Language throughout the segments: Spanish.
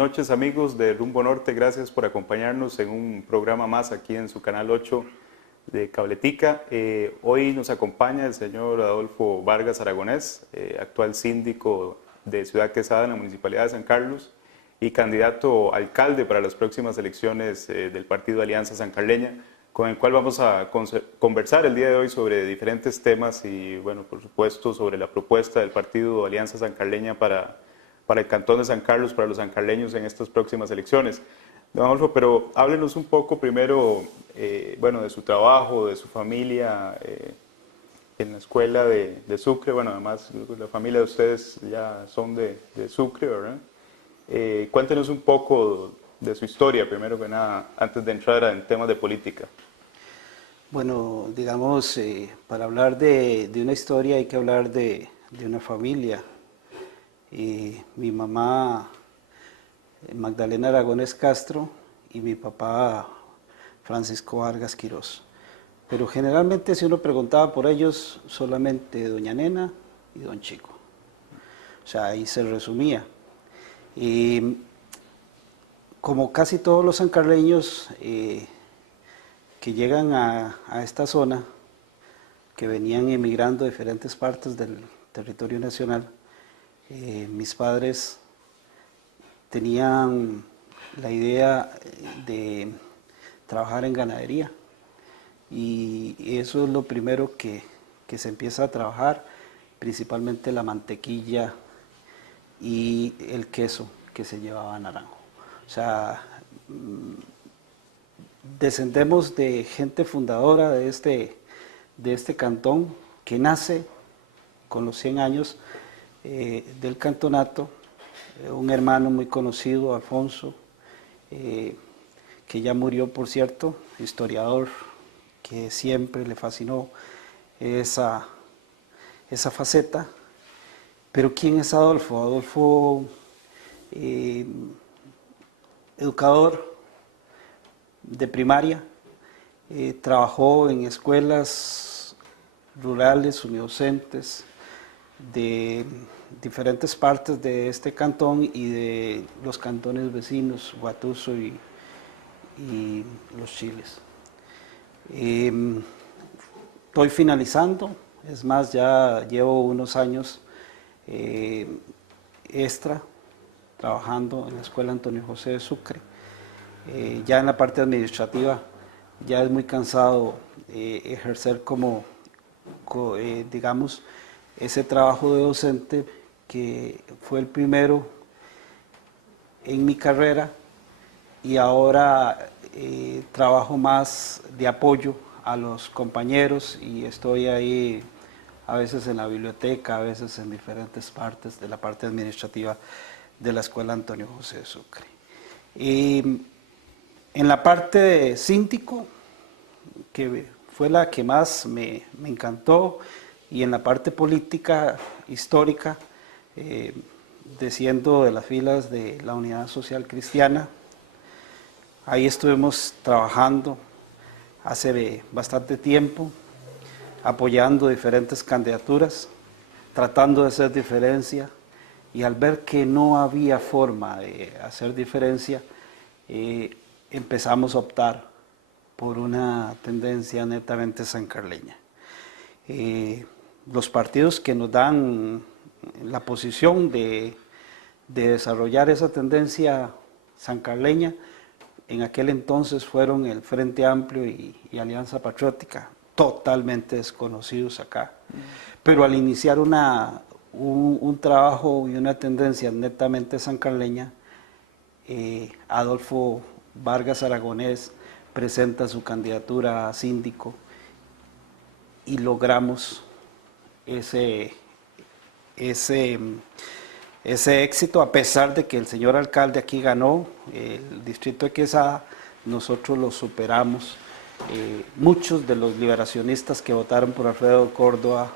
noches amigos de Rumbo Norte, gracias por acompañarnos en un programa más aquí en su canal 8 de Cabletica. Hoy nos acompaña el señor Adolfo Vargas Aragonés, actual síndico de Ciudad Quesada en la Municipalidad de San Carlos y candidato a alcalde para las próximas elecciones del Partido Alianza Sancarleña, con el cual vamos a conversar el día de hoy sobre diferentes temas y, bueno, por supuesto, sobre la propuesta del Partido Alianza Sancarleña para el Cantón de San Carlos, para los sancarleños en estas próximas elecciones. Don Adolfo, pero háblenos un poco primero, bueno, de su trabajo, de su familia en la escuela de Sucre. Bueno, además la familia de ustedes ya son de Sucre, ¿verdad? Cuéntenos un poco de su historia, primero que nada, antes de entrar en temas de política. Bueno, digamos, para hablar de una historia hay que hablar de una familia. Mi mamá, Magdalena Aragonés Castro, y mi papá, Francisco Vargas Quirós. Pero generalmente si uno preguntaba por ellos, solamente doña Nena y don Chico. O sea, ahí se resumía. Como casi todos los sancarleños que llegan a esta zona, que venían emigrando de diferentes partes del territorio nacional, mis padres tenían la idea de trabajar en ganadería y eso es lo primero que se empieza a trabajar, principalmente la mantequilla y el queso que se llevaba a Naranjo. O sea, descendemos de gente fundadora de este cantón que nace con los 100 años del cantonato, un hermano muy conocido, Alfonso, que ya murió, por cierto, historiador, que siempre le fascinó esa faceta. Pero ¿quién es Adolfo? Adolfo, educador de primaria, trabajó en escuelas rurales, unidocentes, de diferentes partes de este cantón y de los cantones vecinos, Guatuso y Los Chiles. Estoy finalizando, es más, ya llevo unos años extra trabajando en la Escuela Antonio José de Sucre. Ya en la parte administrativa ya es muy cansado ejercer como digamos, ese trabajo de docente que fue el primero en mi carrera y ahora trabajo más de apoyo a los compañeros y estoy ahí a veces en la biblioteca, a veces en diferentes partes de la parte administrativa de la Escuela Antonio José de Sucre. En la parte de síndico, que fue la que más me encantó, y en la parte política, histórica, desciendo de las filas de la Unidad Social Cristiana. Ahí estuvimos trabajando hace bastante tiempo, apoyando diferentes candidaturas, tratando de hacer diferencia, y al ver que no había forma de hacer diferencia, empezamos a optar por una tendencia netamente sancarleña. Los partidos que nos dan la posición de desarrollar esa tendencia sancarleña en aquel entonces fueron el Frente Amplio y Alianza Patriótica, totalmente desconocidos acá. Pero al iniciar un trabajo y una tendencia netamente sancarleña, Adolfo Vargas Aragonés presenta su candidatura a síndico y logramos ese éxito, a pesar de que el señor alcalde aquí ganó, el distrito de Quesada, nosotros lo superamos. Muchos de los liberacionistas que votaron por Alfredo Córdoba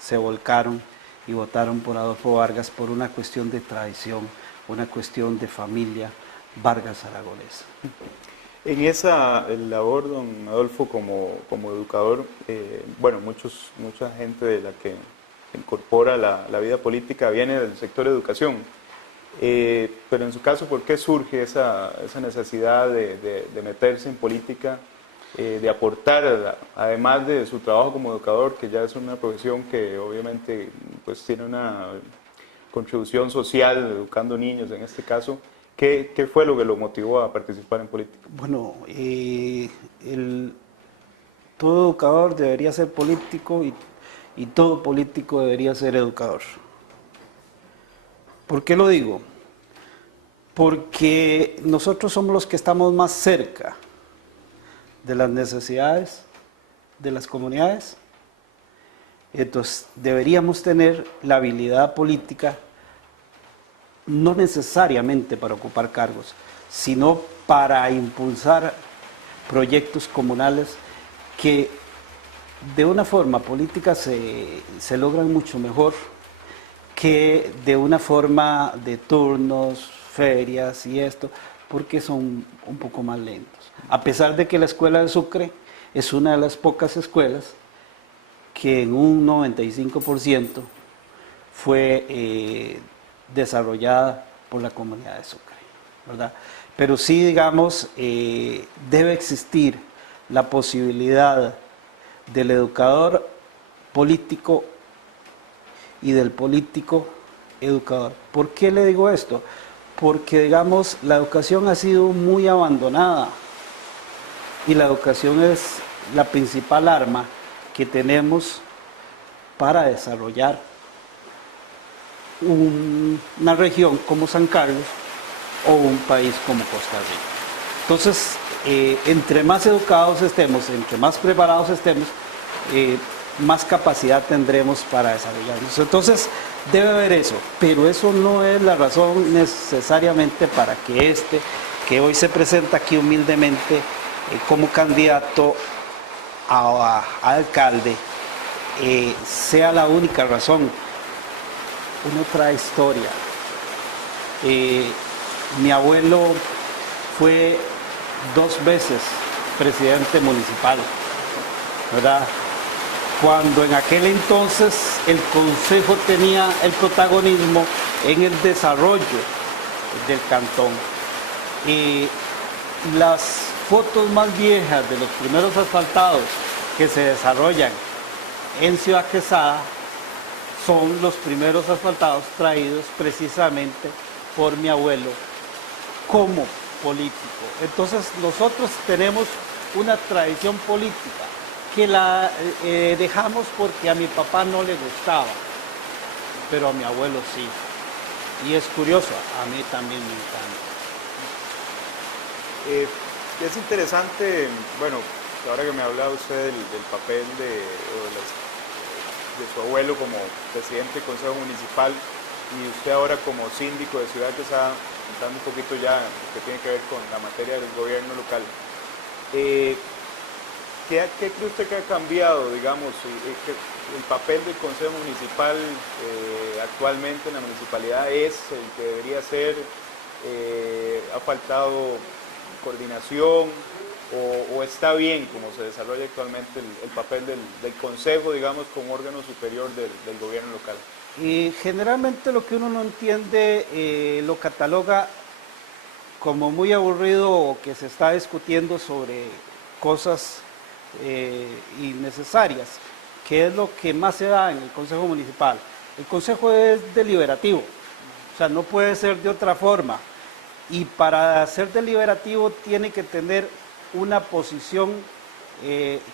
se volcaron y votaron por Adolfo Vargas por una cuestión de tradición, una cuestión de familia Vargas Aragonés. En esa labor, don Adolfo, como educador, bueno, mucha gente de la que incorpora la vida política viene del sector de educación. Pero en su caso, ¿por qué surge esa necesidad de meterse en política, de aportar, además de su trabajo como educador, que ya es una profesión que obviamente pues, tiene una contribución social, educando niños en este caso? ¿Qué fue lo que lo motivó a participar en política? Bueno, todo educador debería ser político y todo político debería ser educador. ¿Por qué lo digo? Porque nosotros somos los que estamos más cerca de las necesidades de las comunidades. Entonces, deberíamos tener la habilidad política, no necesariamente para ocupar cargos, sino para impulsar proyectos comunales que de una forma política se logran mucho mejor que de una forma de turnos, ferias y esto, porque son un poco más lentos. A pesar de que la escuela de Sucre es una de las pocas escuelas que en un 95% fue desarrollada por la comunidad de Sucre, ¿verdad? Pero sí, digamos, debe existir la posibilidad del educador político y del político educador. ¿Por qué le digo esto? Porque, digamos, la educación ha sido muy abandonada y la educación es la principal arma que tenemos para desarrollar una región como San Carlos o un país como Costa Rica. Entonces, entre más educados estemos, entre más preparados estemos, más capacidad tendremos para desarrollarnos. Entonces, debe haber eso, pero eso no es la razón necesariamente para que que hoy se presenta aquí humildemente como candidato a alcalde, sea la única razón. Uno trae historia. Mi abuelo fue 2 veces presidente municipal, ¿verdad? Cuando en aquel entonces el Consejo tenía el protagonismo en el desarrollo del cantón. Las fotos más viejas de los primeros asfaltados que se desarrollan en Ciudad Quesada son los primeros asfaltados traídos precisamente por mi abuelo como político. Entonces nosotros tenemos una tradición política que la dejamos porque a mi papá no le gustaba, pero a mi abuelo sí. Y es curioso, a mí también me encanta. Es interesante, bueno, ahora que me hablaba usted del papel de su abuelo como presidente del Consejo Municipal y usted ahora como síndico de Ciudad Quesada, entrando un poquito ya en lo que tiene que ver con la materia del gobierno local. ¿Qué cree usted que ha cambiado, digamos, el papel del Consejo Municipal actualmente en la municipalidad es el que debería ser? ¿Ha faltado coordinación o está bien como se desarrolla actualmente el papel del Consejo, digamos, como órgano superior del gobierno local? Generalmente lo que uno no entiende lo cataloga como muy aburrido o que se está discutiendo sobre cosas innecesarias, que es lo que más se da en el Consejo Municipal. El Consejo es deliberativo, o sea, no puede ser de otra forma, y para ser deliberativo tiene que tener una posición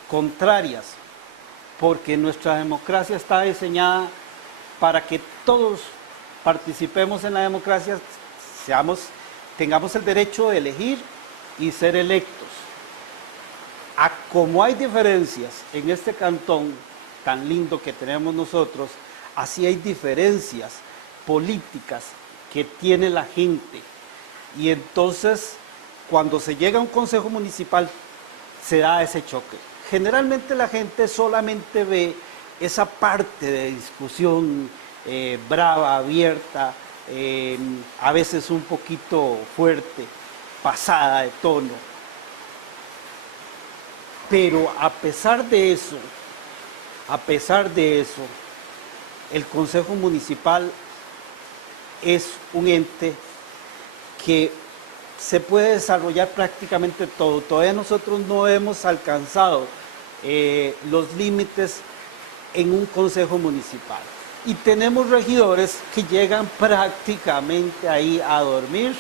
contrarias, porque nuestra democracia está diseñada para que todos participemos en la democracia, tengamos el derecho de elegir y ser electos. Como hay diferencias en este cantón tan lindo que tenemos nosotros, así hay diferencias políticas que tiene la gente. Y entonces, cuando se llega a un consejo municipal, se da ese choque. Generalmente la gente solamente ve esa parte de discusión brava, abierta, a veces un poquito fuerte, pasada de tono. Pero a pesar de eso, el Consejo Municipal es un ente que se puede desarrollar prácticamente todo. Todavía nosotros no hemos alcanzado los límites en un consejo municipal. Y tenemos regidores que llegan prácticamente ahí a dormir,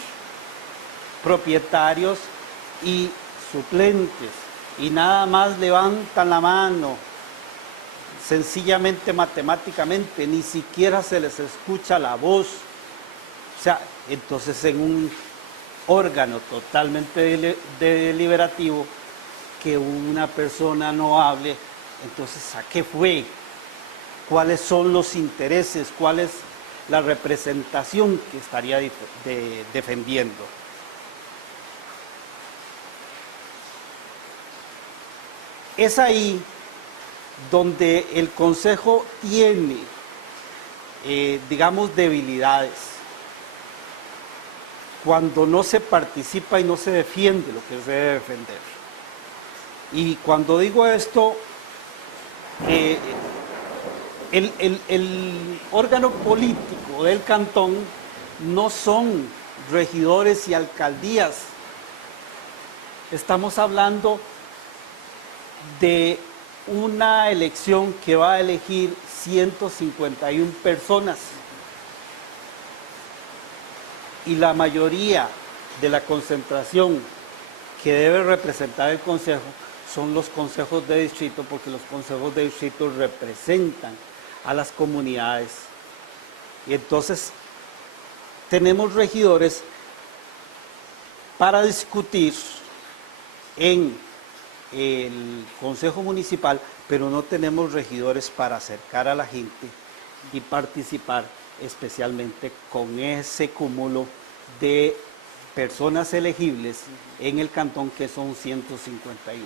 propietarios y suplentes, y nada más levantan la mano, sencillamente matemáticamente, ni siquiera se les escucha la voz. O sea, entonces en un órgano totalmente deliberativo, que una persona no hable, entonces ¿a qué fue? ¿Cuáles son los intereses? ¿Cuál es la representación que estaría defendiendo? Es ahí donde el Consejo tiene, digamos, debilidades. Cuando no se participa y no se defiende lo que se debe defender. Y cuando digo esto, el órgano político del cantón no son regidores y alcaldías. Estamos hablando de una elección que va a elegir 151 personas. Y la mayoría de la concentración que debe representar el consejo son los consejos de distrito, porque los consejos de distrito representan a las comunidades. Y entonces tenemos regidores para discutir en el consejo municipal, pero no tenemos regidores para acercar a la gente y participar especialmente con ese cúmulo de personas elegibles en el cantón, que son 151.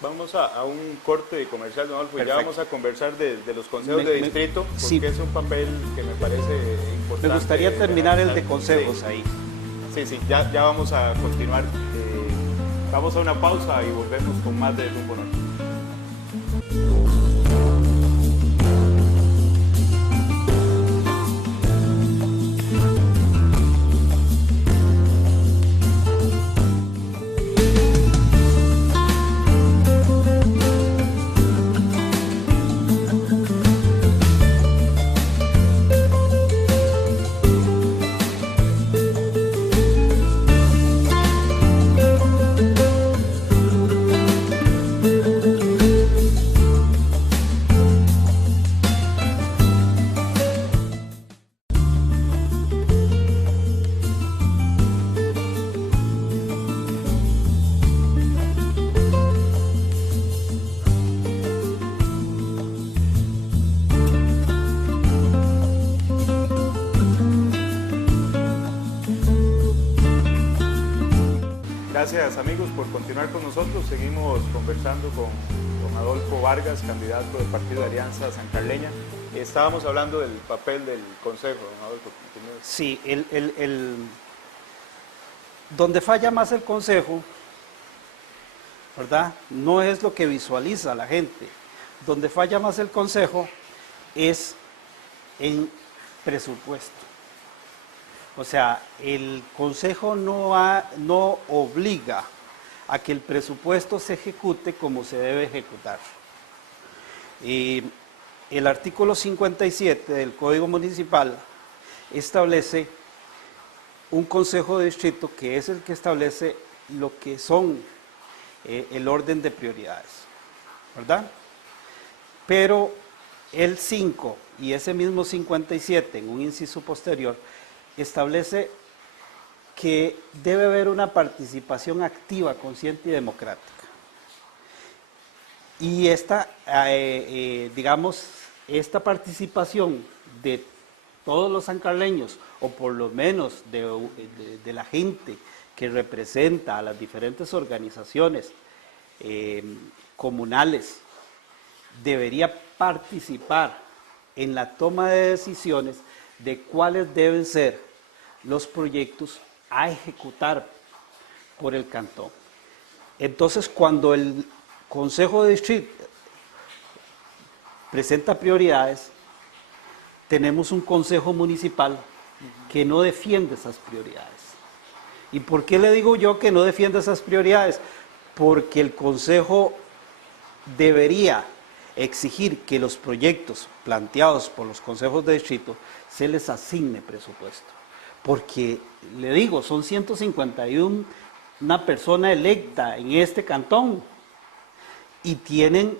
Vamos a un corte comercial, don Adolfo, y ya vamos a conversar de los consejos de distrito, porque sí, es un papel que me parece importante. Me gustaría terminar el de consejos, sí, ahí. Sí, ya vamos a continuar. Vamos a una pausa y volvemos con más de Rumbo Norte. Gracias amigos por continuar con nosotros. Seguimos conversando con don Adolfo Vargas, candidato del Partido de Alianza Sancarleña. Estábamos hablando del papel del Consejo, don Adolfo. Sí, donde falla más el Consejo, ¿verdad? No es lo que visualiza la gente. Donde falla más el Consejo es en presupuesto. O sea, el Consejo no obliga a que el presupuesto se ejecute como se debe ejecutar. El artículo 57 del Código Municipal establece un Consejo de Distrito, que es el que establece lo que son el orden de prioridades, ¿verdad? Pero el 5 y ese mismo 57, en un inciso posterior, establece que debe haber una participación activa, consciente y democrática. Y esta participación de todos los sancarleños, o por lo menos de la gente que representa a las diferentes organizaciones comunales, debería participar en la toma de decisiones de cuáles deben ser los proyectos a ejecutar por el cantón. Entonces, cuando el Consejo de Distrito presenta prioridades, tenemos un Consejo Municipal que no defiende esas prioridades. ¿Y por qué le digo yo que no defiende esas prioridades? Porque el Consejo debería exigir que los proyectos planteados por los consejos de distrito se les asigne presupuesto. Porque, le digo, son 151 una persona electa en este cantón y tiene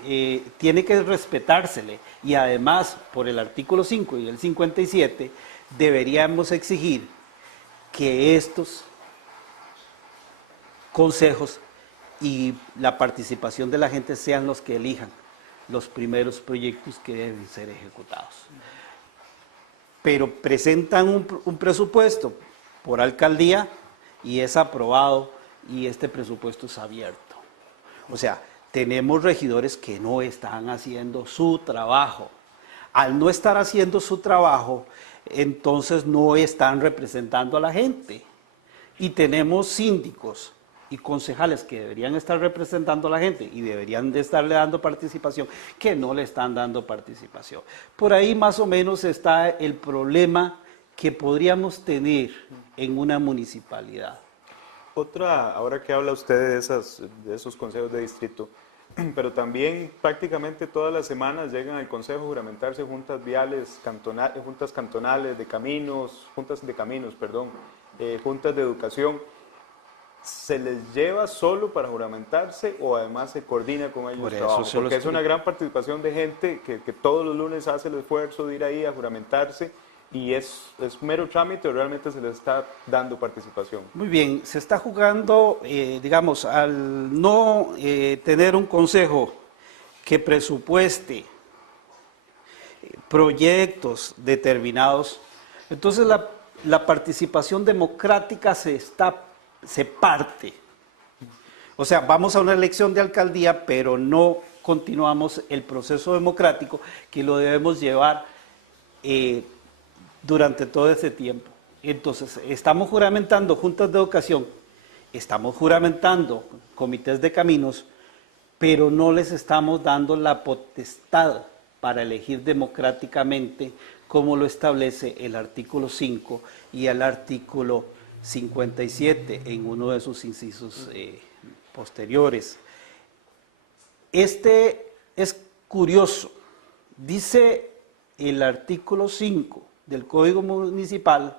que respetársele. Y además, por el artículo 5 y el 57, deberíamos exigir que estos consejos y la participación de la gente sean los que elijan los primeros proyectos que deben ser ejecutados. Pero presentan un presupuesto por alcaldía y es aprobado y este presupuesto es abierto. O sea, tenemos regidores que no están haciendo su trabajo. Al no estar haciendo su trabajo, entonces no están representando a la gente. Y tenemos síndicos y concejales que deberían estar representando a la gente y deberían de estarle dando participación, que no le están dando participación. Por ahí más o menos está el problema que podríamos tener en una municipalidad. Ahora que habla usted de esos consejos de distrito, pero también prácticamente todas las semanas llegan al consejo a juramentarse juntas viales, juntas cantonales de caminos, juntas de educación. ¿Se les lleva solo para juramentarse o además se coordina con ellos el trabajo? Porque es una gran participación de gente que todos los lunes hace el esfuerzo de ir ahí a juramentarse y es mero trámite o realmente se les está dando participación. Muy bien, se está jugando, digamos, al no tener un consejo que presupueste proyectos determinados, entonces la participación democrática se parte. O sea, vamos a una elección de alcaldía, pero no continuamos el proceso democrático que lo debemos llevar durante todo ese tiempo. Entonces, estamos juramentando juntas de educación, estamos juramentando comités de caminos, pero no les estamos dando la potestad para elegir democráticamente como lo establece el artículo 5 y el artículo 57 en uno de sus incisos posteriores. Este es curioso. Dice el artículo 5 del Código Municipal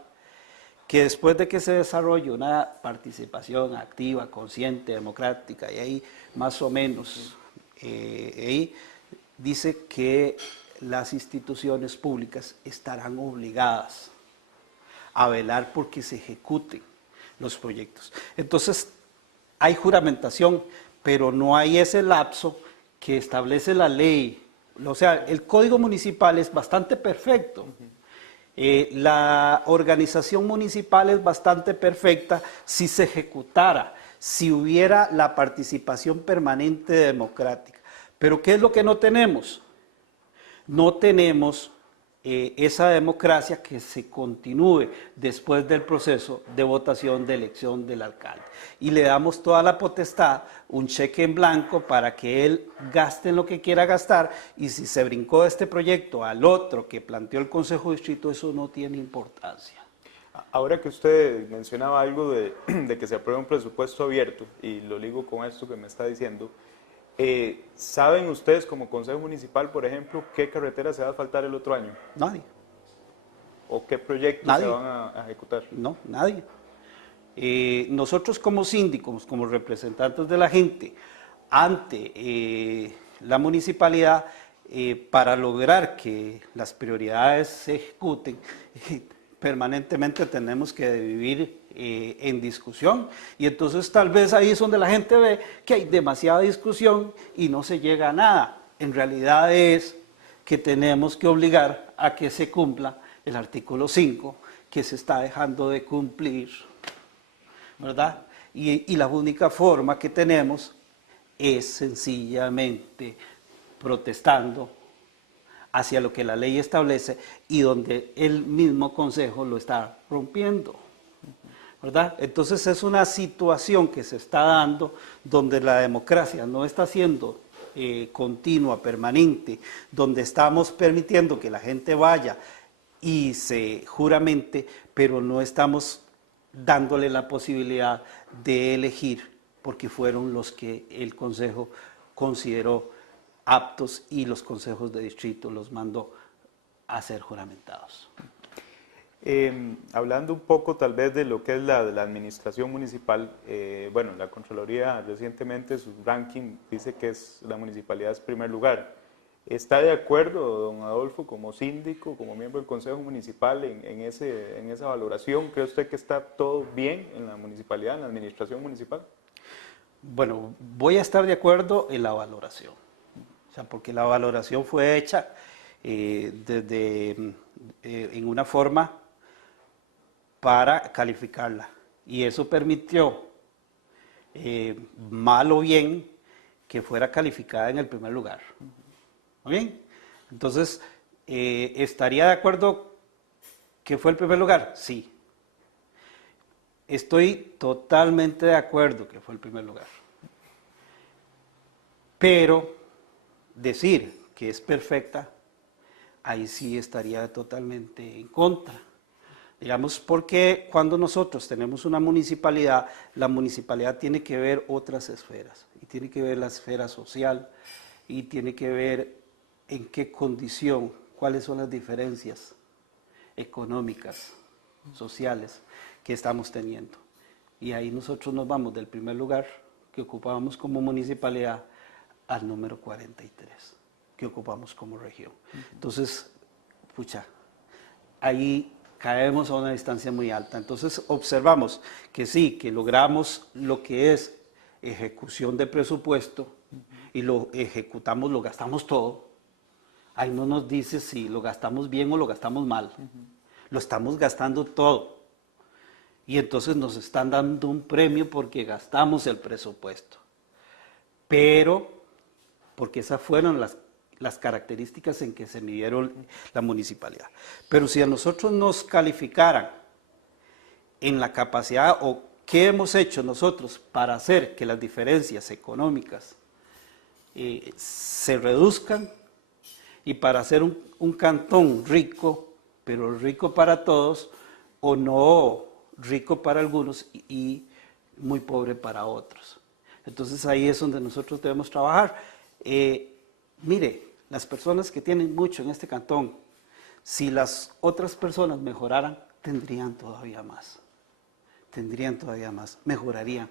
que después de que se desarrolle una participación activa, consciente, democrática, y ahí más o menos, ahí dice que las instituciones públicas estarán obligadas a velar porque se ejecuten los proyectos. Entonces, hay juramentación, pero no hay ese lapso que establece la ley. O sea, el Código Municipal es bastante perfecto. La organización municipal es bastante perfecta si se ejecutara, si hubiera la participación permanente democrática. Pero ¿qué es lo que no tenemos? No tenemos esa democracia que se continúe después del proceso de votación de elección del alcalde. Y le damos toda la potestad, un cheque en blanco para que él gaste en lo que quiera gastar, y si se brincó de este proyecto al otro que planteó el Consejo de Distrito, eso no tiene importancia. Ahora que usted mencionaba algo de que se apruebe un presupuesto abierto, y lo ligo con esto que me está diciendo, ¿saben ustedes como Consejo Municipal, por ejemplo, qué carreteras se va a asfaltar el otro año? Nadie. ¿O qué proyectos se van a ejecutar? No, nadie. Nosotros como síndicos, como representantes de la gente, ante la municipalidad, para lograr que las prioridades se ejecuten, permanentemente tenemos que vivir en discusión, y entonces tal vez ahí es donde la gente ve que hay demasiada discusión y no se llega a nada. En realidad es que tenemos que obligar a que se cumpla el artículo 5, que se está dejando de cumplir, ¿verdad? Y la única forma que tenemos es sencillamente protestando hacia lo que la ley establece y donde el mismo Consejo lo está rompiendo, ¿verdad? Entonces es una situación que se está dando donde la democracia no está siendo continua, permanente, donde estamos permitiendo que la gente vaya y se juramente, pero no estamos dándole la posibilidad de elegir porque fueron los que el Consejo consideró aptos y los consejos de distrito los mandó a ser juramentados. Hablando un poco tal vez de lo que es la administración municipal, bueno, la Contraloría recientemente su ranking dice que la municipalidad es primer lugar. ¿Está de acuerdo, don Adolfo, como síndico, como miembro del Consejo Municipal en esa valoración? ¿Cree usted que está todo bien en la municipalidad, en la administración municipal? Bueno, voy a estar de acuerdo en la valoración, o sea, porque la valoración fue hecha en una forma para calificarla y eso permitió, mal o bien, que fuera calificada en el primer lugar. ¿Muy bien? Entonces, ¿estaría de acuerdo que fue el primer lugar? Sí. Estoy totalmente de acuerdo que fue el primer lugar. Pero decir que es perfecta, ahí sí estaría totalmente en contra. Digamos, porque cuando nosotros tenemos una municipalidad, la municipalidad tiene que ver otras esferas, y tiene que ver la esfera social, y tiene que ver en qué condición, cuáles son las diferencias económicas, sociales que estamos teniendo. Y ahí nosotros nos vamos del primer lugar que ocupábamos como municipalidad al número 43 que ocupamos como región. Entonces, pucha, ahí caemos a una distancia muy alta. Entonces observamos que sí, que logramos lo que es ejecución de presupuesto y lo ejecutamos, lo gastamos todo. Ahí no nos dice si lo gastamos bien o lo gastamos mal. Lo estamos gastando todo. Y entonces nos están dando un premio porque gastamos el presupuesto. Pero, porque esas fueron las características en que se midieron la municipalidad. Pero si a nosotros nos calificaran en la capacidad o qué hemos hecho nosotros para hacer que las diferencias económicas se reduzcan y para hacer un cantón rico, pero rico para todos, o no rico para algunos y muy pobre para otros. Entonces ahí es donde nosotros debemos trabajar. Mire, las personas que tienen mucho en este cantón, si las otras personas mejoraran, tendrían todavía más, mejorarían.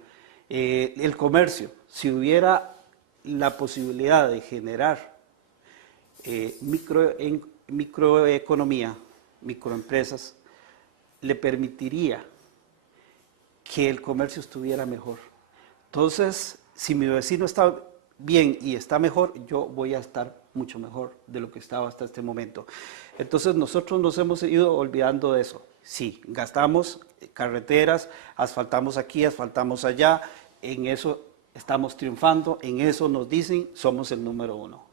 El comercio, si hubiera la posibilidad de generar microeconomía, microempresas, le permitiría que el comercio estuviera mejor. Entonces, si mi vecino está bien y está mejor, yo voy a estar mucho mejor de lo que estaba hasta este momento. Entonces, nosotros nos hemos ido olvidando de eso. Sí, gastamos carreteras, asfaltamos aquí, asfaltamos allá, en eso estamos triunfando, en eso nos dicen, somos el número 1.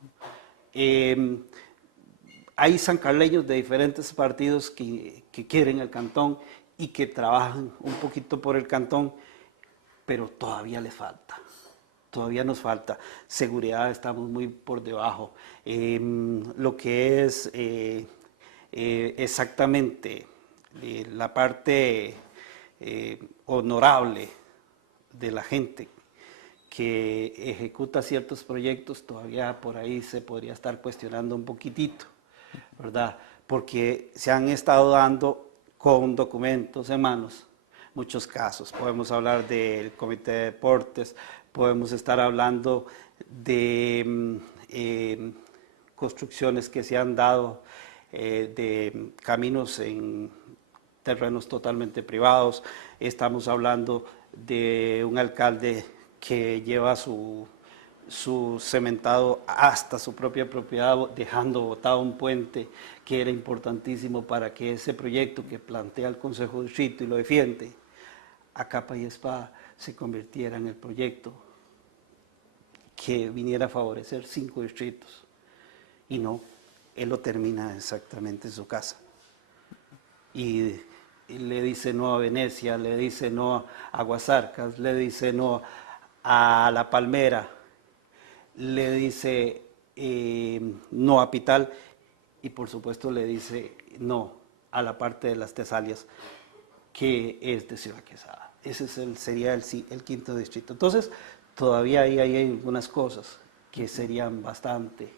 Hay sancarleños de diferentes partidos que quieren el cantón y que trabajan un poquito por el cantón, pero todavía les falta, todavía nos falta. Seguridad estamos muy por debajo. Lo que es exactamente la parte honorable de la gente que ejecuta ciertos proyectos, todavía por ahí se podría estar cuestionando un poquitito, ¿verdad? Porque se han estado dando con documentos en manos muchos casos. Podemos hablar del Comité de Deportes, podemos estar hablando de construcciones que se han dado de caminos en terrenos totalmente privados. Estamos hablando de un alcalde que lleva su cementado hasta su propia propiedad, dejando botado un puente que era importantísimo para que ese proyecto que plantea el Consejo de Distrito y lo defiende a capa y espada se convirtiera en el proyecto que viniera a favorecer 5 distritos. Y no, él lo termina exactamente en su casa. Y le dice no a Venecia, le dice no a Guasarcas, le dice no a La Palmera, le dice no a Pital y por supuesto le dice no a la parte de las Tesálias, que es de Ciudad Quesada. Ese sería el quinto distrito. Entonces, todavía ahí hay algunas cosas que serían bastante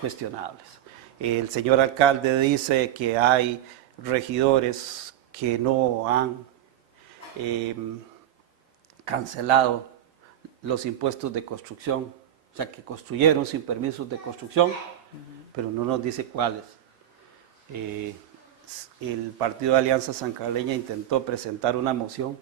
cuestionables. El señor alcalde dice que hay regidores que no han cancelado los impuestos de construcción, o sea, que construyeron sin permisos de construcción, pero no nos dice cuáles. El Partido de Alianza Sancarleña intentó presentar una moción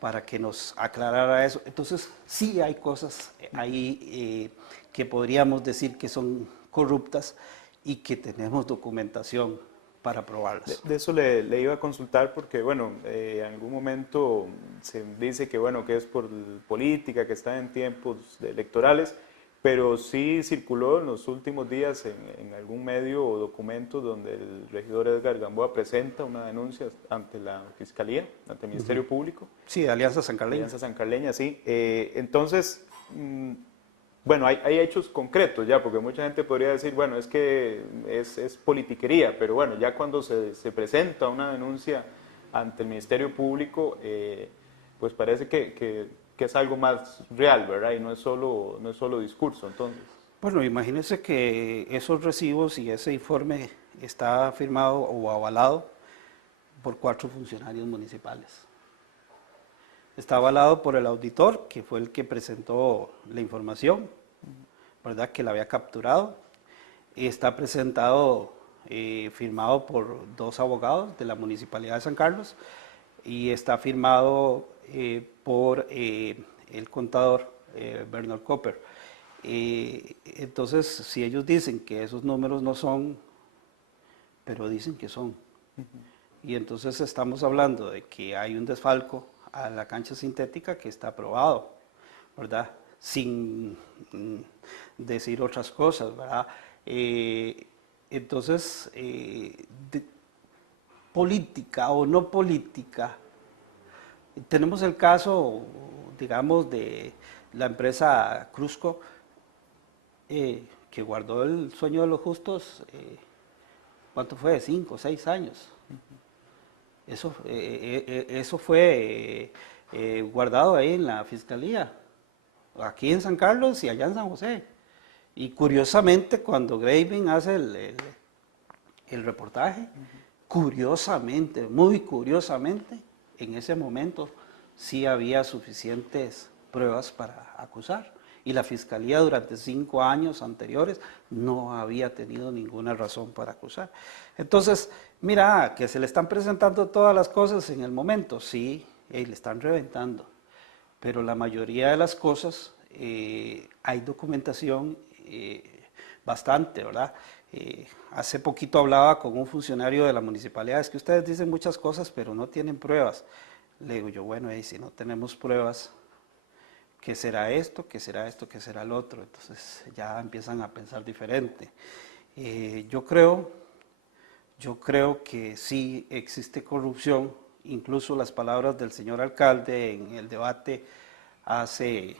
para que nos aclarara eso. Entonces, sí hay cosas ahí que podríamos decir que son corruptas y que tenemos documentación para probarlas. De eso le iba a consultar porque, bueno, en algún momento se dice que, bueno, que es por política, que está en tiempos electorales, pero sí circuló en los últimos días en algún medio o documento donde el regidor Edgar Gamboa presenta una denuncia ante la Fiscalía, ante el Ministerio Público. Sí, Alianza Sancarleña. Alianza Sancarleña, sí. Entonces, bueno, hay hechos concretos ya, porque mucha gente podría decir, bueno, es que es politiquería, pero bueno, ya cuando se presenta una denuncia ante el Ministerio Público, pues parece que es algo más real, ¿verdad? Y no es solo discurso, entonces. Bueno, imagínense que esos recibos y ese informe está firmado o avalado por 4 funcionarios municipales. Está avalado por el auditor, que fue el que presentó la información, ¿verdad? Que la había capturado. Está presentado, firmado por 2 abogados de la Municipalidad de San Carlos y está firmado por el contador Bernard Copper. Entonces, si ellos dicen que esos números no son, pero dicen que son, y entonces estamos hablando de que hay un desfalco a la cancha sintética que está aprobado, ¿verdad? Sin decir otras cosas, ¿verdad? Entonces, política o no política, tenemos el caso, digamos, de la empresa Cruzco, que guardó el sueño de los justos, ¿cuánto fue? 5 o 6 años. Eso fue guardado ahí en la Fiscalía, aquí en San Carlos y allá en San José. Y curiosamente, cuando Graving hace el reportaje, curiosamente, muy curiosamente, en ese momento sí había suficientes pruebas para acusar. Y la Fiscalía durante 5 años anteriores no había tenido ninguna razón para acusar. Entonces, mira, que se le están presentando todas las cosas en el momento, sí, le están reventando. Pero la mayoría de las cosas, hay documentación bastante, ¿verdad? Hace poquito hablaba con un funcionario de la municipalidad, es que ustedes dicen muchas cosas, pero no tienen pruebas. Le digo yo, bueno, y si no tenemos pruebas, ¿qué será esto? ¿Qué será esto? ¿Qué será el otro? Entonces ya empiezan a pensar diferente. Yo creo que sí existe corrupción, incluso las palabras del señor alcalde en el debate hace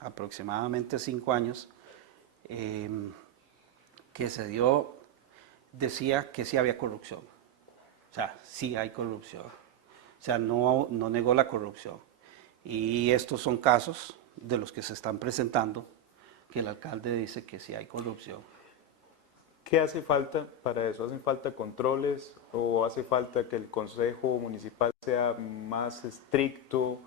aproximadamente 5 años, que se dio, decía que sí había corrupción. O sea, sí hay corrupción. O sea, no negó la corrupción. Y estos son casos de los que se están presentando, que el alcalde dice que sí hay corrupción. ¿Qué hace falta para eso? ¿Hacen falta controles o hace falta que el Consejo Municipal sea más estricto?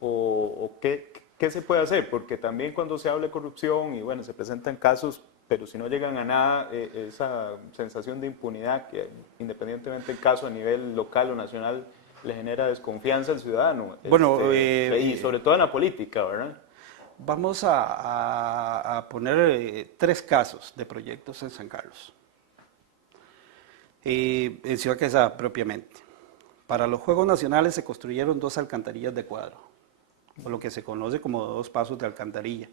¿O qué se puede hacer? Porque también cuando se habla de corrupción y bueno, se presentan casos, pero si no llegan a nada, esa sensación de impunidad que independientemente del caso a nivel local o nacional le genera desconfianza al ciudadano. Bueno, y sobre todo en la política, ¿verdad? Vamos a poner 3 casos de proyectos en San Carlos, en Ciudad Quesada propiamente. Para los Juegos Nacionales se construyeron 2 alcantarillas de cuadro, o lo que se conoce como 2 pasos de alcantarilla.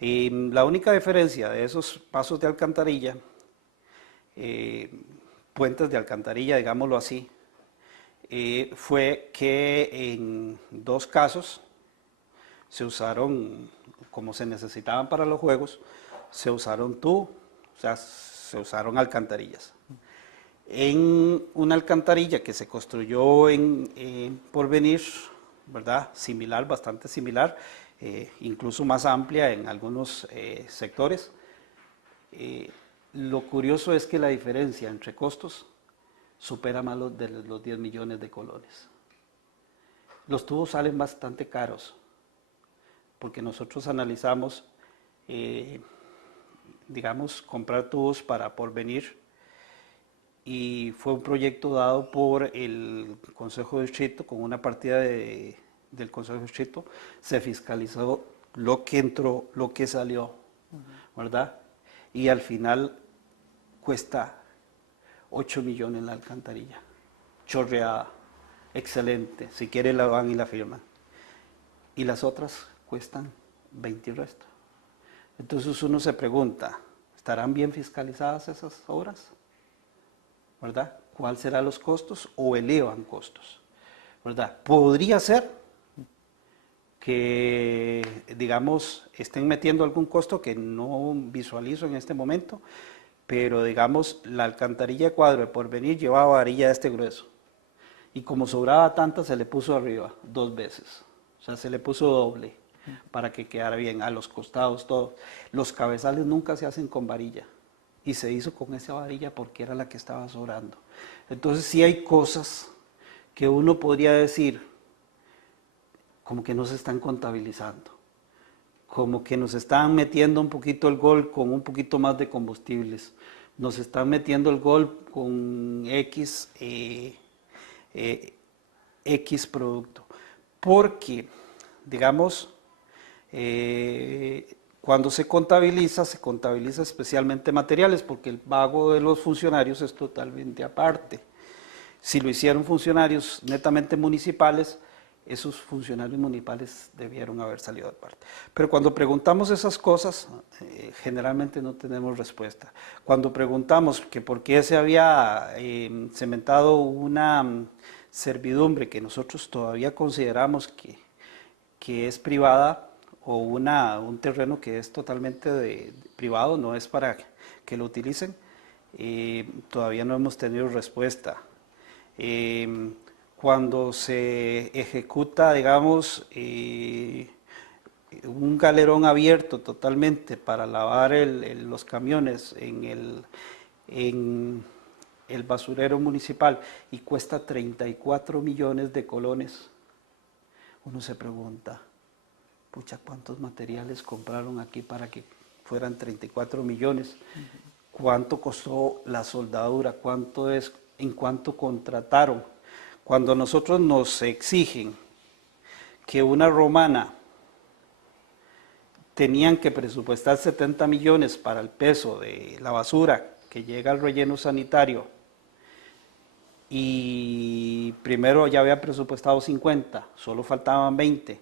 La única diferencia de esos pasos de alcantarilla, puentes de alcantarilla, digámoslo así, fue que en 2 casos se usaron, como se necesitaban para los juegos, se usaron o sea, se usaron alcantarillas. en una alcantarilla que se construyó en Porvenir, ¿verdad? Similar, bastante similar, incluso más amplia en algunos sectores. Lo curioso es que la diferencia entre costos supera más de los 10 millones de colones. Los tubos salen bastante caros, porque nosotros analizamos, digamos, comprar tubos para Porvenir, y fue un proyecto dado por el Consejo de Distrito, con una partida del Consejo de Distrito, se fiscalizó lo que entró, lo que salió, ¿verdad? Y al final cuesta 8 millones la alcantarilla, chorreada, excelente, si quiere la van y la firman. Y las otras cuestan 20 y resto. Entonces uno se pregunta, ¿estarán bien fiscalizadas esas obras? ¿Verdad? ¿Cuál serán los costos o elevan costos? ¿Verdad? Podría ser que, digamos, estén metiendo algún costo que no visualizo en este momento, pero digamos, la alcantarilla de cuadro de Porvenir llevaba varilla de este grueso, y como sobraba tanta se le puso arriba 2 veces, o sea, se le puso doble para que quedara bien, a los costados todo. Los cabezales nunca se hacen con varilla, y se hizo con esa varilla porque era la que estaba sobrando. Entonces sí hay cosas que uno podría decir como que no se están contabilizando, como que nos están metiendo un poquito el gol con un poquito más de combustibles, nos están metiendo el gol con X producto, porque digamos, cuando se contabiliza especialmente materiales, porque el pago de los funcionarios es totalmente aparte. Si lo hicieron funcionarios netamente municipales, esos funcionarios municipales debieron haber salido de parte. Pero cuando preguntamos esas cosas, generalmente no tenemos respuesta. Cuando preguntamos que por qué se había cementado una servidumbre que nosotros todavía consideramos que es privada, o un terreno que es totalmente privado, no es para que lo utilicen, todavía no hemos tenido respuesta. Cuando se ejecuta, digamos, un galerón abierto totalmente para lavar los camiones en el basurero municipal y cuesta 34 millones de colones, uno se pregunta, pucha, ¿cuántos materiales compraron aquí para que fueran 34 millones? ¿Cuánto costó la soldadura? ¿En cuánto contrataron? Cuando nosotros nos exigen que una romana tenían que presupuestar 70 millones para el peso de la basura que llega al relleno sanitario, y primero ya había presupuestado 50, solo faltaban 20,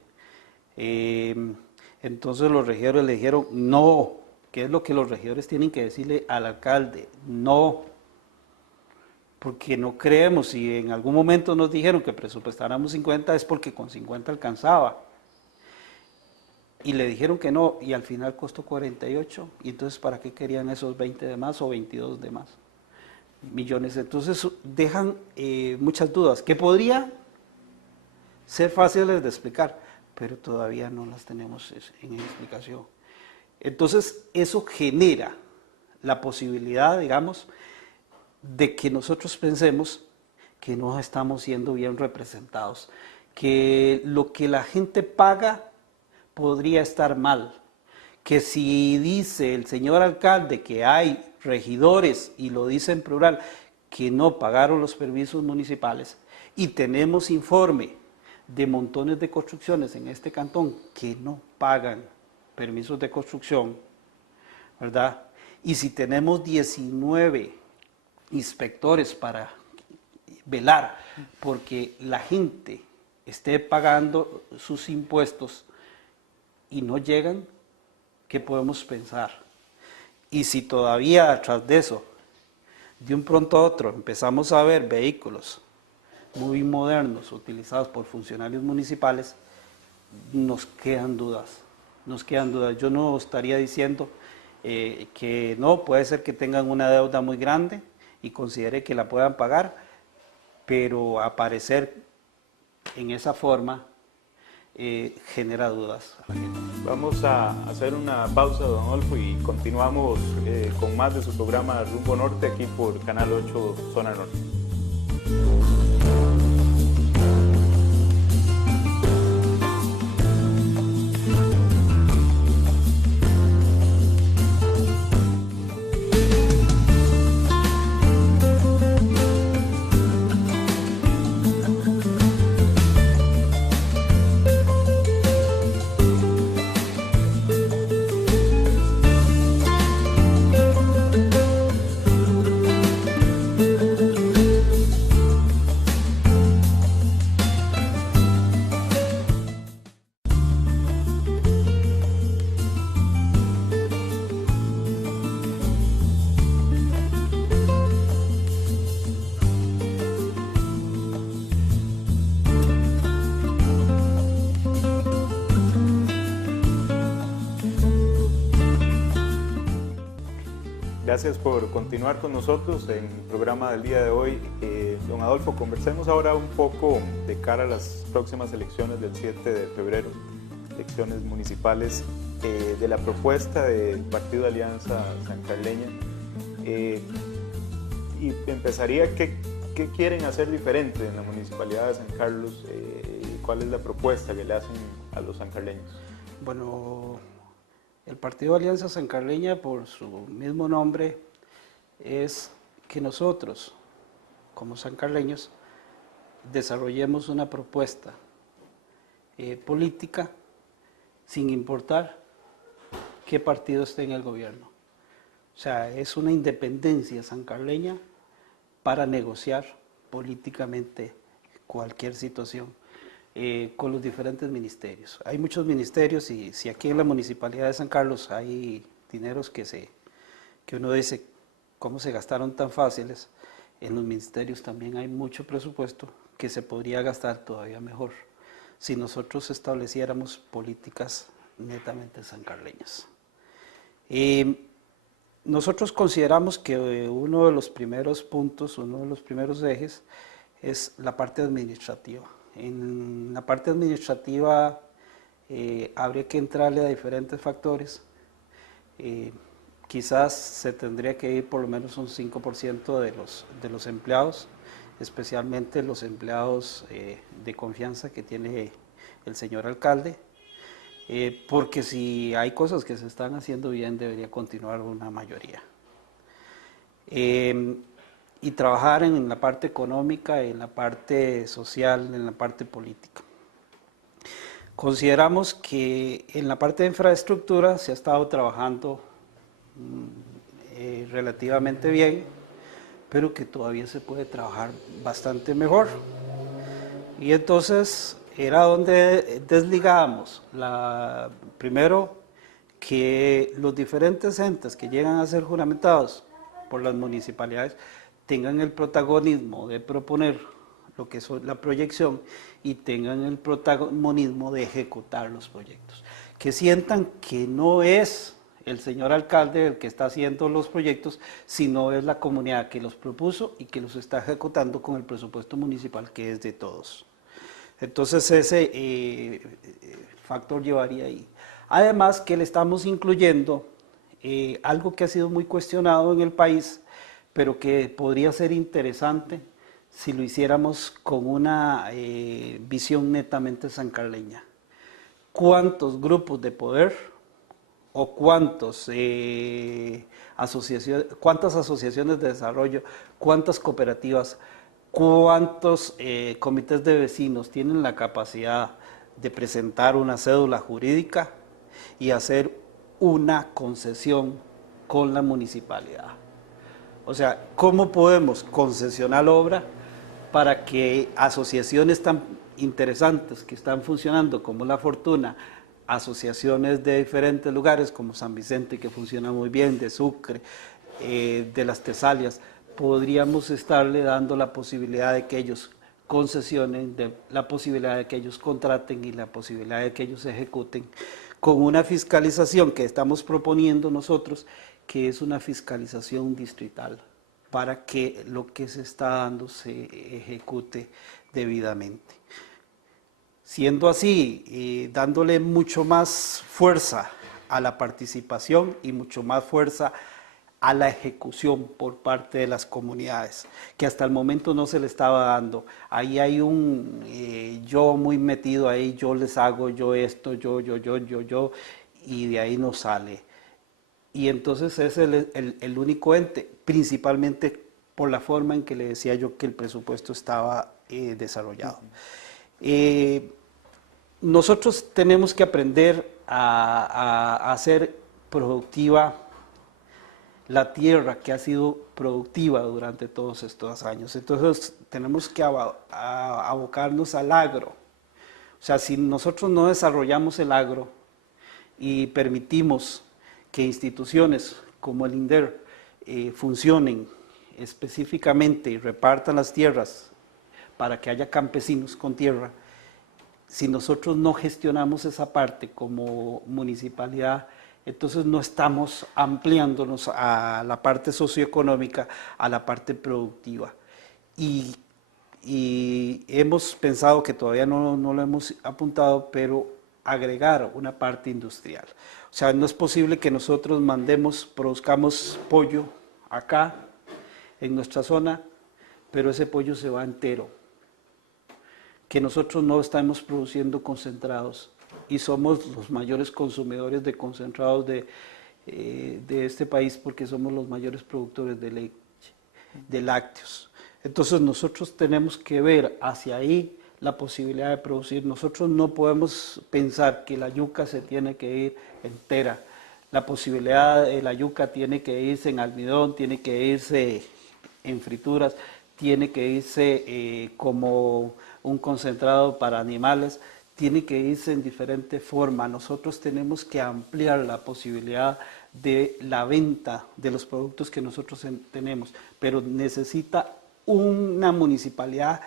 entonces los regidores le dijeron no. ¿Qué es lo que los regidores tienen que decirle al alcalde? No, porque no creemos. Si en algún momento nos dijeron que presupuestáramos 50, es porque con 50 alcanzaba. Y le dijeron que no, y al final costó 48, y entonces ¿para qué querían esos 20 de más o 22 de más millones? Entonces dejan muchas dudas, que podría ser fáciles de explicar, pero todavía no las tenemos en explicación. Entonces eso genera la posibilidad, digamos, de que nosotros pensemos que no estamos siendo bien representados, que lo que la gente paga podría estar mal, que si dice el señor alcalde que hay regidores, y lo dice en plural, que no pagaron los permisos municipales, y tenemos informe de montones de construcciones en este cantón que no pagan permisos de construcción, ¿verdad? Y si tenemos 19 inspectores para velar porque la gente esté pagando sus impuestos y no llegan, ¿qué podemos pensar? Y si todavía tras de eso, de un pronto a otro, empezamos a ver vehículos muy modernos utilizados por funcionarios municipales, nos quedan dudas. Yo no estaría diciendo que no, puede ser que tengan una deuda muy grande y considere que la puedan pagar, pero aparecer en esa forma genera dudas a la gente. Vamos a hacer una pausa, don Adolfo, y continuamos con más de su programa Rumbo Norte aquí por Canal 8 Zona Norte. Gracias por continuar con nosotros en el programa del día de hoy. Don Adolfo, conversemos ahora un poco de cara a las próximas elecciones del 7 de febrero, elecciones municipales, de la propuesta del Partido Alianza Sancarleña. Y empezaría, ¿qué quieren hacer diferente en la Municipalidad de San Carlos? ¿Cuál es la propuesta que le hacen a los sancarleños? Bueno, el Partido Alianza Sancarleña, por su mismo nombre, es que nosotros, como sancarleños, desarrollemos una propuesta política sin importar qué partido esté en el gobierno. O sea, es una independencia sancarleña para negociar políticamente cualquier situación. Con los diferentes ministerios. Hay muchos ministerios y si aquí en la Municipalidad de San Carlos hay dineros que uno dice cómo se gastaron tan fáciles, en los ministerios también hay mucho presupuesto que se podría gastar todavía mejor si nosotros estableciéramos políticas netamente sancarleñas. Nosotros consideramos que uno de los primeros puntos, uno de los primeros ejes es la parte administrativa. En la parte administrativa habría que entrarle a diferentes factores. Quizás se tendría que ir por lo menos un 5% de los empleados, especialmente los empleados de confianza que tiene el señor alcalde, porque si hay cosas que se están haciendo bien, debería continuar una mayoría. Y trabajar en la parte económica, en la parte social, en la parte política. Consideramos que en la parte de infraestructura se ha estado trabajando relativamente bien, pero que todavía se puede trabajar bastante mejor. Y entonces era donde desligábamos, primero, que los diferentes entes que llegan a ser juramentados por las municipalidades tengan el protagonismo de proponer lo que es la proyección y tengan el protagonismo de ejecutar los proyectos. Que sientan que no es el señor alcalde el que está haciendo los proyectos, sino es la comunidad que los propuso y que los está ejecutando con el presupuesto municipal que es de todos. Entonces ese factor llevaría ahí. Además que le estamos incluyendo algo que ha sido muy cuestionado en el país, pero que podría ser interesante si lo hiciéramos con una visión netamente sancarleña. ¿Cuántos grupos de poder o cuántas asociaciones de desarrollo, cuántas cooperativas, cuántos comités de vecinos tienen la capacidad de presentar una cédula jurídica y hacer una concesión con la municipalidad? O sea, ¿cómo podemos concesionar obra para que asociaciones tan interesantes que están funcionando como La Fortuna, asociaciones de diferentes lugares como San Vicente, que funciona muy bien, de Sucre, de las Tesalias, podríamos estarle dando la posibilidad de que ellos concesionen, la posibilidad de que ellos contraten y la posibilidad de que ellos ejecuten con una fiscalización que estamos proponiendo nosotros, que es una fiscalización distrital. para que lo que se está dando se ejecute debidamente. Siendo así, dándole mucho más fuerza a la participación y mucho más fuerza a la ejecución por parte de las comunidades, que hasta el momento no se le estaba dando. Ahí hay un yo muy metido ahí, yo les hago, yo esto, yo, y de ahí no sale. Y entonces es el único ente, principalmente por la forma en que le decía yo que el presupuesto estaba desarrollado. Nosotros tenemos que aprender a hacer productiva la tierra que ha sido productiva durante todos estos años. Entonces tenemos que abocarnos al agro. O sea, si nosotros no desarrollamos el agro y permitimos que instituciones como el INDER funcionen específicamente y repartan las tierras para que haya campesinos con tierra, si nosotros no gestionamos esa parte como municipalidad, entonces no estamos ampliándonos a la parte socioeconómica, a la parte productiva. Y hemos pensado que todavía no lo hemos apuntado, pero agregar una parte industrial. O sea, no es posible que nosotros produzcamos pollo acá, en nuestra zona, pero ese pollo se va entero. Que nosotros no estamos produciendo concentrados y somos los mayores consumidores de concentrados de este país porque somos los mayores productores de leche, de lácteos. Entonces nosotros tenemos que ver hacia ahí la posibilidad de producir. Nosotros no podemos pensar que la yuca se tiene que ir entera. La posibilidad de la yuca tiene que irse en almidón, tiene que irse en frituras, tiene que irse como un concentrado para animales, tiene que irse en diferente forma. Nosotros tenemos que ampliar la posibilidad de la venta de los productos que nosotros tenemos, pero necesita una municipalidad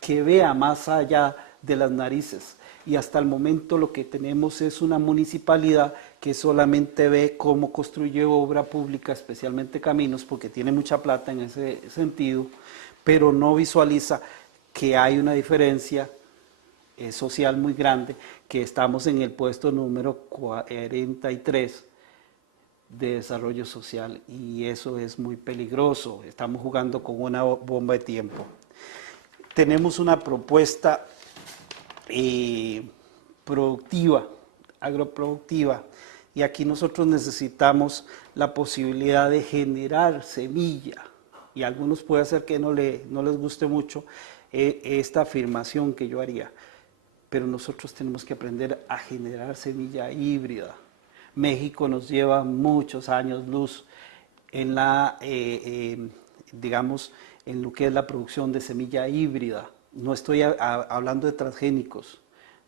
que vea más allá de las narices. Y hasta el momento lo que tenemos es una municipalidad que solamente ve cómo construye obra pública, especialmente caminos, porque tiene mucha plata en ese sentido, pero no visualiza que hay una diferencia social muy grande, que estamos en el puesto número 43 de desarrollo social y eso es muy peligroso. Estamos jugando con una bomba de tiempo. Tenemos una propuesta productiva, agroproductiva, y aquí nosotros necesitamos la posibilidad de generar semilla, y a algunos puede ser que no les guste mucho esta afirmación que yo haría, pero nosotros tenemos que aprender a generar semilla híbrida. México nos lleva muchos años luz en digamos, en lo que es la producción de semilla híbrida. No estoy hablando de transgénicos,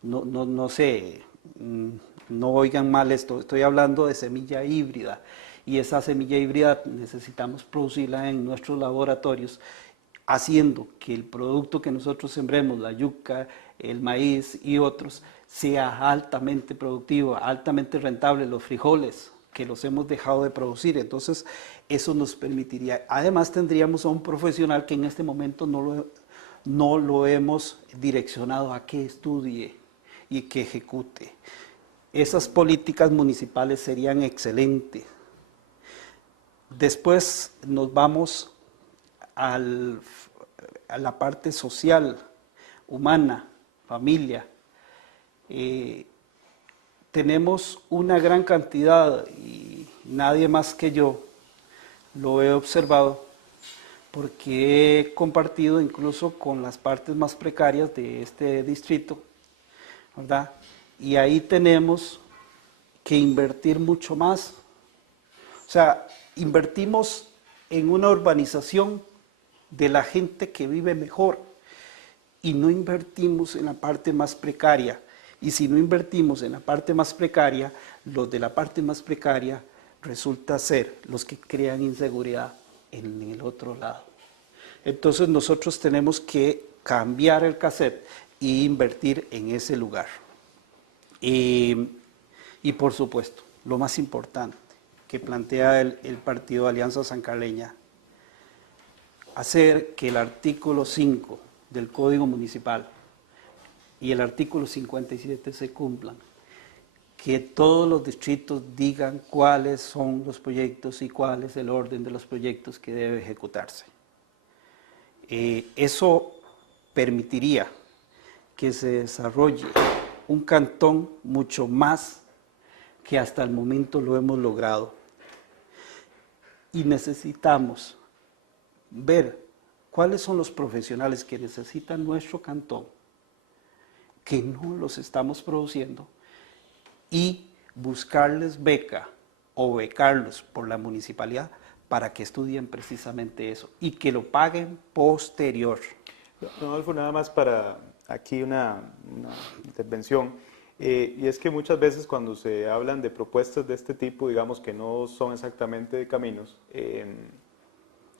no sé, no oigan mal esto, estoy hablando de semilla híbrida. Y esa semilla híbrida necesitamos producirla en nuestros laboratorios, haciendo que el producto que nosotros sembremos, la yuca, el maíz y otros, sea altamente productivo, altamente rentable, los frijoles, que los hemos dejado de producir. Entonces, eso nos permitiría. Además, tendríamos a un profesional que en este momento no lo hemos direccionado a que estudie y que ejecute. Esas políticas municipales serían excelentes. Después nos vamos a la parte social, humana, familia. Tenemos una gran cantidad, y nadie más que yo lo he observado, porque he compartido incluso con las partes más precarias de este distrito, ¿verdad? Y ahí tenemos que invertir mucho más. O sea, invertimos en una urbanización de la gente que vive mejor y no invertimos en la parte más precaria. Y si no invertimos en la parte más precaria, los de la parte más precaria resulta ser los que crean inseguridad en el otro lado. Entonces nosotros tenemos que cambiar el cassette e invertir en ese lugar. Y por supuesto, lo más importante que plantea el partido Alianza Sancarleña, hacer que el artículo 5 del Código Municipal y el artículo 57 se cumplan, que todos los distritos digan cuáles son los proyectos y cuál es el orden de los proyectos que debe ejecutarse. Eso permitiría que se desarrolle un cantón mucho más que hasta el momento lo hemos logrado. Y necesitamos ver cuáles son los profesionales que necesitan nuestro cantón, que no los estamos produciendo, y buscarles beca o becarlos por la municipalidad para que estudien precisamente eso y que lo paguen posterior. Don Adolfo, nada más para aquí una intervención. Y es que muchas veces cuando se hablan de propuestas de este tipo, digamos que no son exactamente de caminos,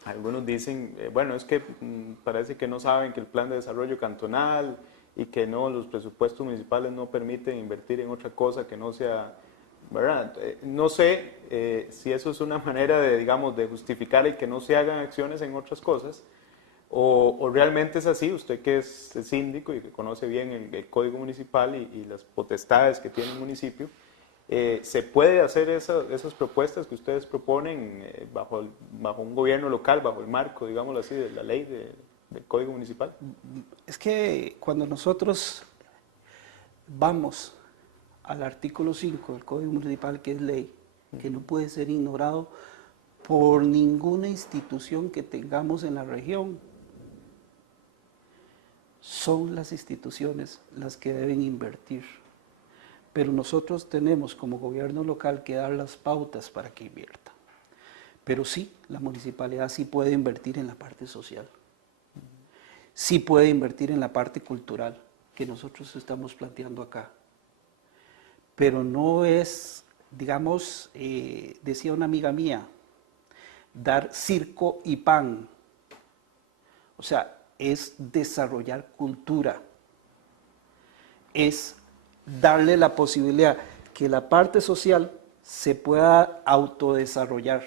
algunos dicen, bueno, es que parece que no saben que el plan de desarrollo cantonal y que no, los presupuestos municipales no permiten invertir en otra cosa que no sea, ¿verdad? No sé si eso es una manera de, digamos, de justificar el que no se hagan acciones en otras cosas, o realmente es así, usted que es síndico y que conoce bien el código municipal y las potestades que tiene el municipio, ¿se puede hacer esas propuestas que ustedes proponen bajo un gobierno local, bajo el marco, digámoslo así, de la ley del código municipal? Es que cuando nosotros vamos al artículo 5 del Código Municipal, que es ley, que no puede ser ignorado por ninguna institución que tengamos en la región, son las instituciones las que deben invertir. Pero nosotros tenemos como gobierno local que dar las pautas para que invierta. Pero sí, la municipalidad sí puede invertir en la parte social. Sí puede invertir en la parte cultural que nosotros estamos planteando acá. Pero no es, digamos, decía una amiga mía, dar circo y pan. O sea, es desarrollar cultura, es darle la posibilidad que la parte social se pueda autodesarrollar.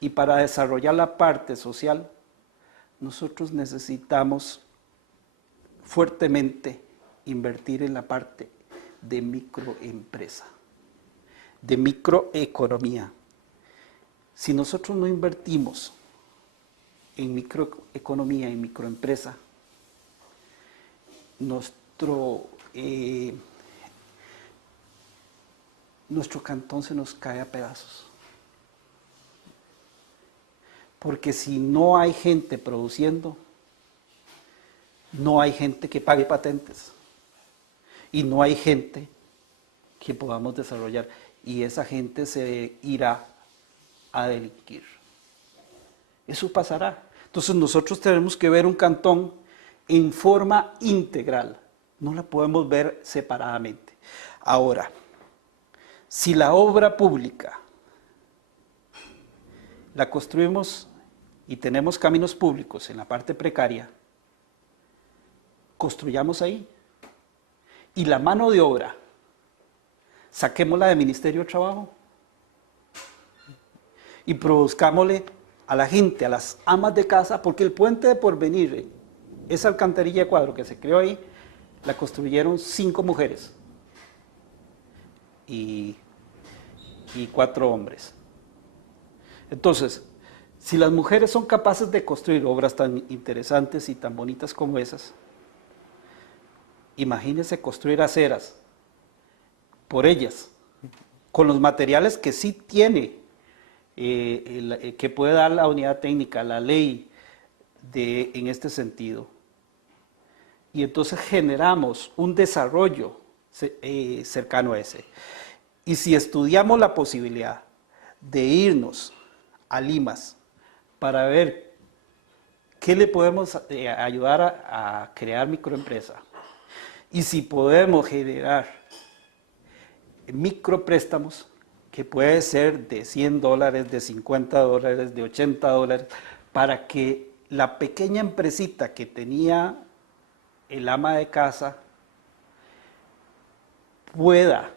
Y para desarrollar la parte social, nosotros necesitamos fuertemente invertir en la parte de microempresa, de microeconomía. Si nosotros no invertimos en microeconomía y microempresa, nuestro cantón se nos cae a pedazos. Porque si no hay gente produciendo, no hay gente que pague patentes y no hay gente que podamos desarrollar, y esa gente se irá a delinquir. Eso pasará. Entonces nosotros tenemos que ver un cantón en forma integral, no la podemos ver separadamente. Ahora, si la obra pública la construimos y tenemos caminos públicos en la parte precaria, construyamos ahí. Y la mano de obra, saquémosla del Ministerio de Trabajo y produzcámosle a la gente, a las amas de casa, porque el puente de Porvenir, esa alcantarilla de cuadro que se creó ahí, la construyeron 5 mujeres y 4 hombres. Entonces, si las mujeres son capaces de construir obras tan interesantes y tan bonitas como esas, imagínense construir aceras por ellas, con los materiales que sí tiene, que puede dar la unidad técnica, la ley en este sentido. Y entonces generamos un desarrollo cercano a ese. Y si estudiamos la posibilidad de irnos a Limas para ver qué le podemos ayudar a crear microempresa, y si podemos generar micropréstamos, que puede ser de $100, de $50, de $80, para que la pequeña empresita que tenía el ama de casa pueda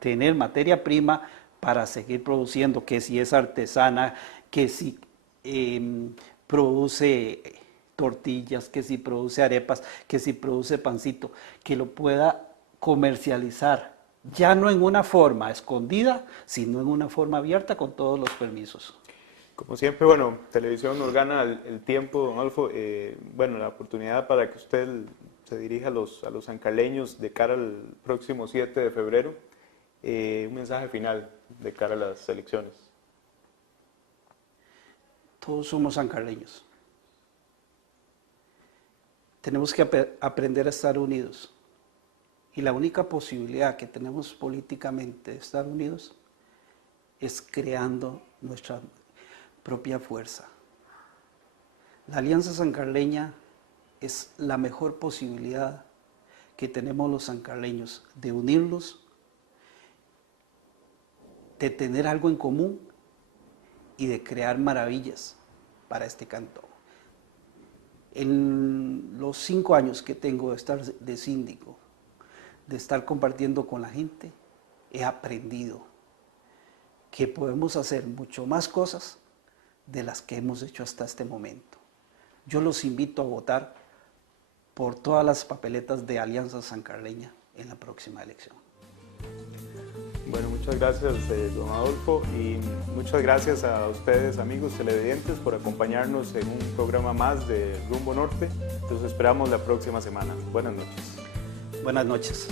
tener materia prima para seguir produciendo, que si es artesana, que si produce tortillas, que si produce arepas, que si produce pancito, que lo pueda comercializar, ya no en una forma escondida, sino en una forma abierta con todos los permisos. Como siempre, bueno, televisión nos gana el tiempo, don Adolfo. Bueno, la oportunidad para que usted se dirija a los sancarleños de cara al próximo 7 de febrero. Un mensaje final de cara a las elecciones. Todos somos sancarleños. Tenemos que aprender a estar unidos. Y la única posibilidad que tenemos políticamente de estar unidos es creando nuestra propia fuerza. La Alianza Sancarleña es la mejor posibilidad que tenemos los sancarleños de unirnos, de tener algo en común y de crear maravillas para este cantón. En los 5 años que tengo de estar de síndico, de estar compartiendo con la gente, he aprendido que podemos hacer mucho más cosas de las que hemos hecho hasta este momento. Yo los invito a votar por todas las papeletas de Alianza Sancarleña en la próxima elección. Bueno, muchas gracias, don Adolfo, y muchas gracias a ustedes, amigos televidentes, por acompañarnos en un programa más de Rumbo Norte. Los esperamos la próxima semana. Buenas noches. Buenas noches.